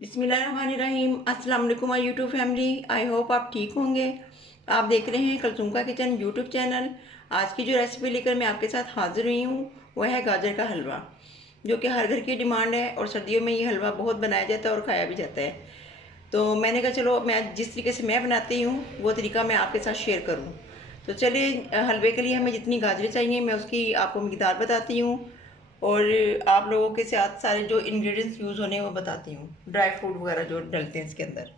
बिस्मिल्लाहिर्रहमानिर्रहीम। अस्सलाम वालेकुम my YouTube family. I hope आप ठीक होंगे। आप देख रहे हैं कलसूम का किचन यूट्यूब चैनल। आज की जो रेसिपी लेकर मैं आपके साथ हाजिर हुई हूँ वह है गाजर का हलवा, जो कि हर घर की डिमांड है और सर्दियों में ये हलवा बहुत बनाया जाता है और खाया भी जाता है। तो मैंने कहा चलो मैं जिस तरीके से मैं बनाती हूँ वो तरीका मैं आपके साथ शेयर करूँ। तो चलिए, हलवे के लिए हमें जितनी गाजरें चाहिए मैं उसकी आपको मिकदार बताती हूँ और आप लोगों के साथ सारे जो इंग्रेडिएंट्स यूज़ होने हैं वो बताती हूँ, ड्राई फ्रूट वगैरह जो डलते हैं इसके अंदर।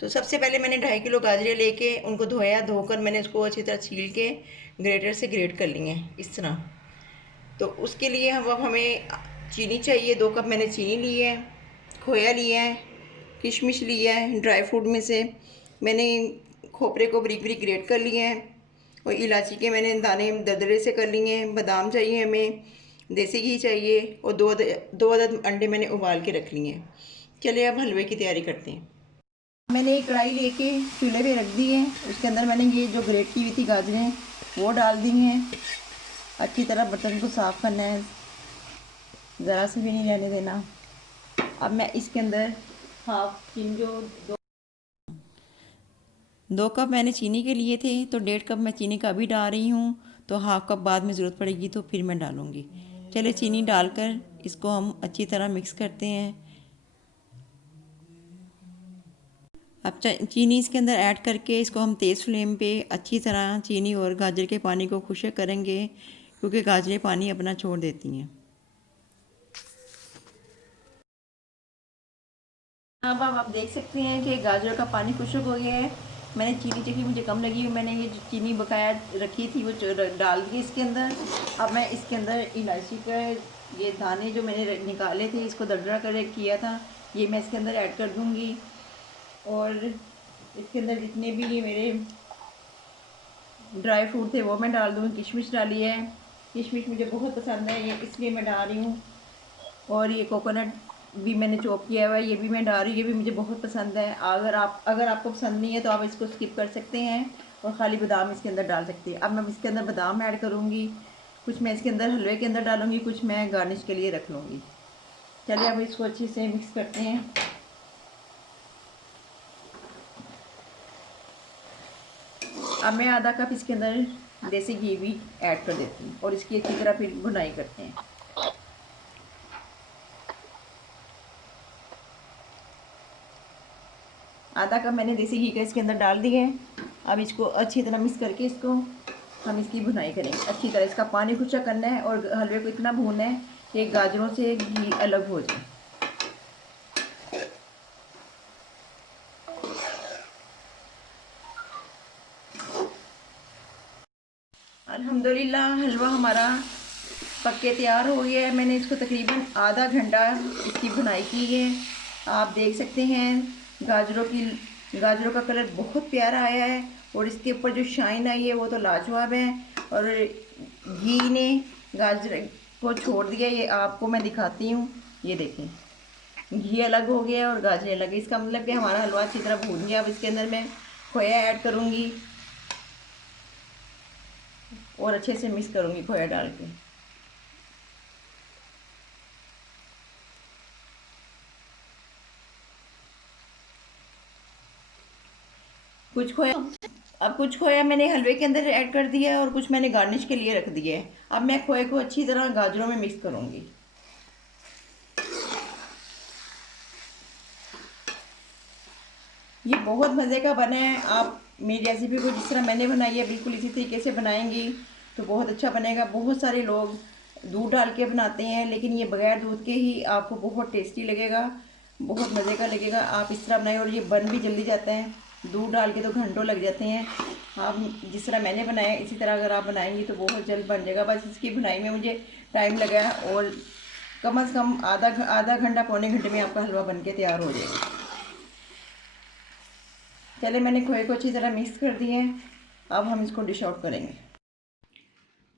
तो सबसे पहले मैंने 2.5 किलो गाजरें लेके उनको धोया, धोकर मैंने उसको अच्छी तरह छील के ग्रेटर से ग्रेट कर लिए हैं इस तरह। तो उसके लिए हम अब हमें चीनी चाहिए। 2 कप मैंने चीनी ली है, खोया लिया है, किशमिश लिया है। ड्राई फ्रूट में से मैंने खोपरे को बारीक बारीक ग्रेट कर लिया है और इलायची के मैंने दाने दरदरे से कर लिए हैं। बादाम चाहिए हमें, देसी घी चाहिए और दो अदद अंडे मैंने उबाल के रख लिए हैं। चलिए अब हलवे की तैयारी करते हैं। मैंने एक कढ़ाई लेके चूल्हे पे रख दी है। उसके अंदर मैंने ये जो ग्रेट की हुई थी गाजरें वो डाल दी हैं। अच्छी तरह बर्तन को साफ़ करना है, ज़रा से भी नहीं रहने देना। अब मैं इसके अंदर हाफ चीनी जो 2 कप मैंने चीनी के लिए थे तो 1.5 कप मैं चीनी का अभी डाल रही हूँ। तो हाफ कप बाद में ज़रूरत पड़ेगी तो फिर मैं डालूँगी। चलिए चीनी डालकर इसको हम अच्छी तरह मिक्स करते हैं। अब चीनी इसके अंदर ऐड करके इसको हम तेज़ फ्लेम पे अच्छी तरह चीनी और गाजर के पानी को खुश्क करेंगे, क्योंकि गाजरें पानी अपना छोड़ देती हैं। अब आप देख सकते हैं कि गाजर का पानी खुश्क हो गया है। मैंने चीनी चखी, मुझे कम लगी, मैंने ये जो चीनी बकाया रखी थी वो डाल दी इसके अंदर। अब मैं इसके अंदर इलायची का ये दाने जो मैंने निकाले थे, इसको दरदरा कर किया था, ये मैं इसके अंदर ऐड कर दूँगी। और इसके अंदर जितने भी ये मेरे ड्राई फ्रूट थे वो मैं डाल दूँगी। किशमिश डाली है, किशमिश मुझे बहुत पसंद है ये, इसलिए मैं डाल रही हूँ। और ये कोकोनट भी मैंने चॉप किया हुआ है, ये भी मैं डाल रही हूँ, ये भी मुझे बहुत पसंद है। अगर आपको पसंद नहीं है तो आप इसको स्किप कर सकते हैं और ख़ाली बादाम इसके अंदर डाल सकते हैं। अब मैं इसके अंदर बादाम ऐड करूँगी, कुछ मैं इसके अंदर हलवे के अंदर डालूँगी, कुछ मैं गार्निश के लिए रख लूँगी। चलिए अब इसको अच्छे से मिक्स करते हैं। अब मैं आधा कप इसके अंदर देसी घी भी ऐड कर देती हूँ और इसकी अच्छी तरह फिर भुनाई करते हैं। आधा कप मैंने देसी घी का इसके अंदर डाल दिया है। अब इसको अच्छी तरह मिक्स करके इसको हम इसकी भुनाई करेंगे। अच्छी तरह इसका पानी खुश्क करना है और हलवे को इतना भूनना है कि गाजरों से घी अलग हो जाए। अल्हम्दुलिल्लाह हलवा हमारा पक के तैयार हो गया है। मैंने इसको तकरीबन आधा घंटा इसकी भुनाई की है। आप देख सकते हैं गाजरों का कलर बहुत प्यारा आया है और इसके ऊपर जो शाइन आई है वो तो लाजवाब है। और घी ने गाजर को छोड़ दिया, ये आपको मैं दिखाती हूँ। ये देखें, घी अलग हो गया और गाजरें अलग। इसका मतलब कि हमारा हलवा अच्छी तरह भून गया। अब इसके अंदर मैं खोया ऐड करूँगी और अच्छे से मिक्स करूँगी खोया डाल के। कुछ खोया मैंने हलवे के अंदर ऐड कर दिया है और कुछ मैंने गार्निश के लिए रख दिया है। अब मैं खोए को अच्छी तरह गाजरों में मिक्स करूँगी। ये बहुत मज़े का बना है। आप मेरी रेसिपी को जिस तरह मैंने बनाई है बिल्कुल इसी तरीके से बनाएंगी तो बहुत अच्छा बनेगा। बहुत सारे लोग दूध डाल के बनाते हैं, लेकिन ये बगैर दूध के ही आपको बहुत टेस्टी लगेगा, बहुत मज़े का लगेगा। आप इस तरह बनाएं और ये बन भी जल्दी जाता है। दूध डाल के तो घंटों लग जाते हैं। आप जिस तरह मैंने बनाया इसी तरह अगर आप बनाएंगी तो बहुत जल्द बन जाएगा। बस इसकी बुनाई में मुझे टाइम लगा और कम से कम आधा घंटा पौने घंटे में आपका हलवा बन के तैयार हो जाएगा। चले मैंने खोए को अच्छी तरह मिक्स कर दिए हैं। अब हम इसको डिश आउट करेंगे।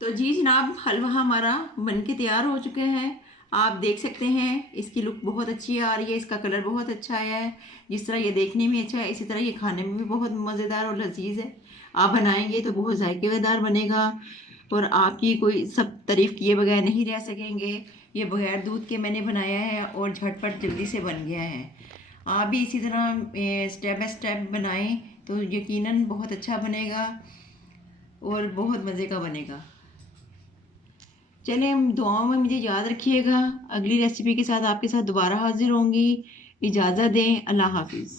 तो जी जनाब, हलवा हमारा बन के तैयार हो चुके हैं। आप देख सकते हैं इसकी लुक बहुत अच्छी आ रही है, इसका कलर बहुत अच्छा आया है। जिस तरह ये देखने में अच्छा है इसी तरह ये खाने में भी बहुत मज़ेदार और लजीज है। आप बनाएंगे तो बहुत जायकेदार बनेगा और आपकी कोई सब तारीफ़ किए बगैर नहीं रह सकेंगे। ये बगैर दूध के मैंने बनाया है और झटपट जल्दी से बन गया है। आप भी इसी तरह स्टेप बाय स्टेप बनाएं तो यकीनन बहुत अच्छा बनेगा और बहुत मज़े का बनेगा। चलें, हम दुआओं में मुझे याद रखिएगा। अगली रेसिपी के साथ आपके साथ दोबारा हाजिर होंगी। इजाज़त दें। अल्लाह हाफिज़।